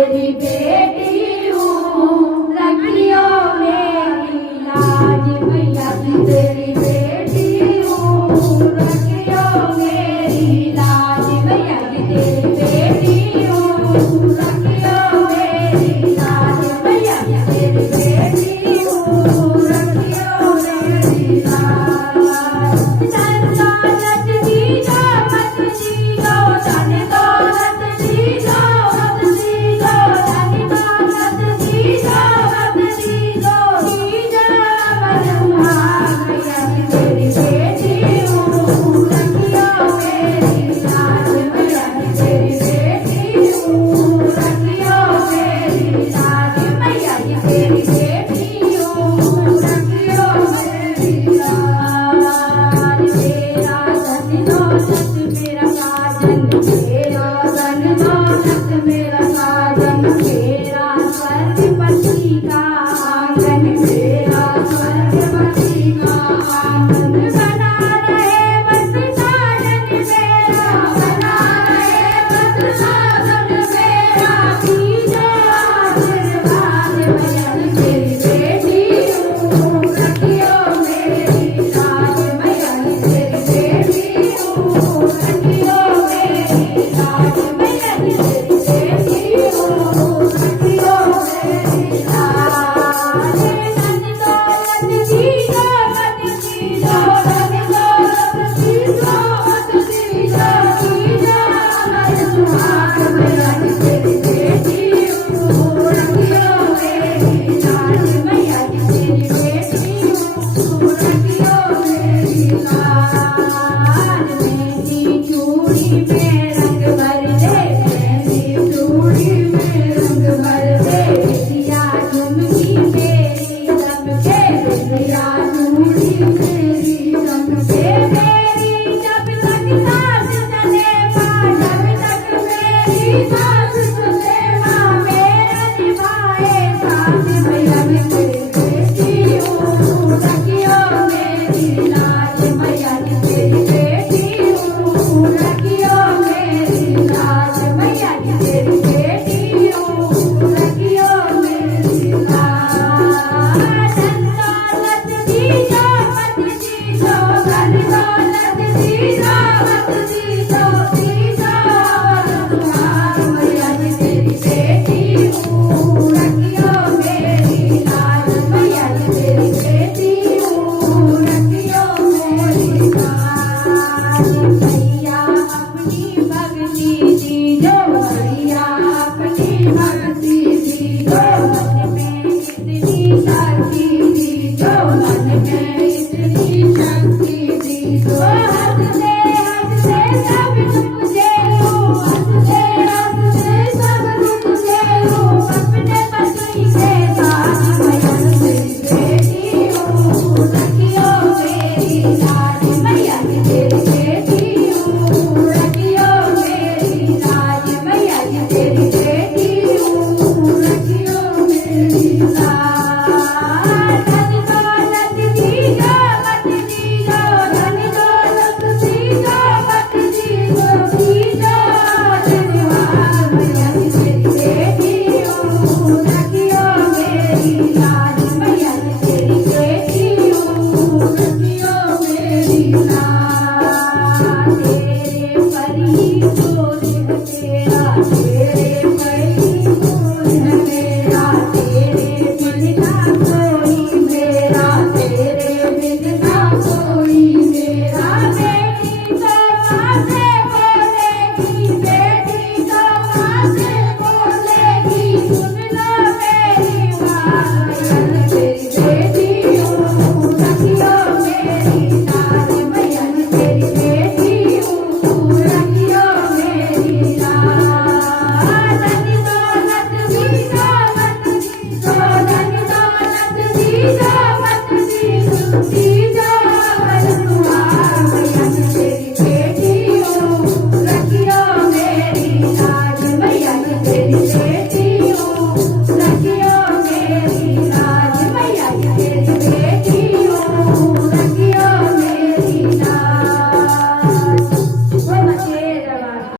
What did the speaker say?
तेरी बेटी हूँ, रखियो मेरी लाज मैया जी तेरी बेटी हूँ, रखियो मेरी लाज मैया जी तेरी बेटी हूँ, रखियो मेरी लाज मैया जी तेरी बेटी हूँ, रखियो मेरी लाज। धन दौलत दीजो मत दीजो, धन दौलत दीजो मत दीजो, धन दौलत दीजो मत दीजो, दीजो मत मैया जी तेरी बेटी हूँ, रखियो मेरी लाज मैया जी तेरी बेटी हूँ, रखियो मेरी लाज मैया जी तेरी बेटी हूँ, रखियो मेरी लाज। तेरा धन दौलत मेरा साजन, तेरा धन दौलत मेरा साजन, तेरा स्वर्गपति का आंगन, तेरा स्वर्गपति का आंगन बना रहे बस साजन मेरा, बना रहे बस साजन मेरा, दीजो आशीर्वाद मैया जी तेरी बेटी हूँ, रखियो मेरी लाज मैया जी तेरी बेटी हूँ, रखियो मेरी लाज मैया जी तेरी बेटी हूँ, रखियो मेरी लाज। धन दौलत दीजो मत दीजो, धन दौलत दीजो मत दीजो, दीजो अमर सुहाग मैया जी तेरी बेटी हूँ, रखियो मेरी लाज मैया जी तेरी बेटी हूँ, रखियो मेरी लाज। मेहंदी चूड़ी में रंग भर दे, मेहंदी चूड़ी में रंग भर दे, बिटिया झुमकी मेरी चमके, बिटिया चूड़ी मेरी चमके, मेरी जब तक सास चले जब तक मेरी सास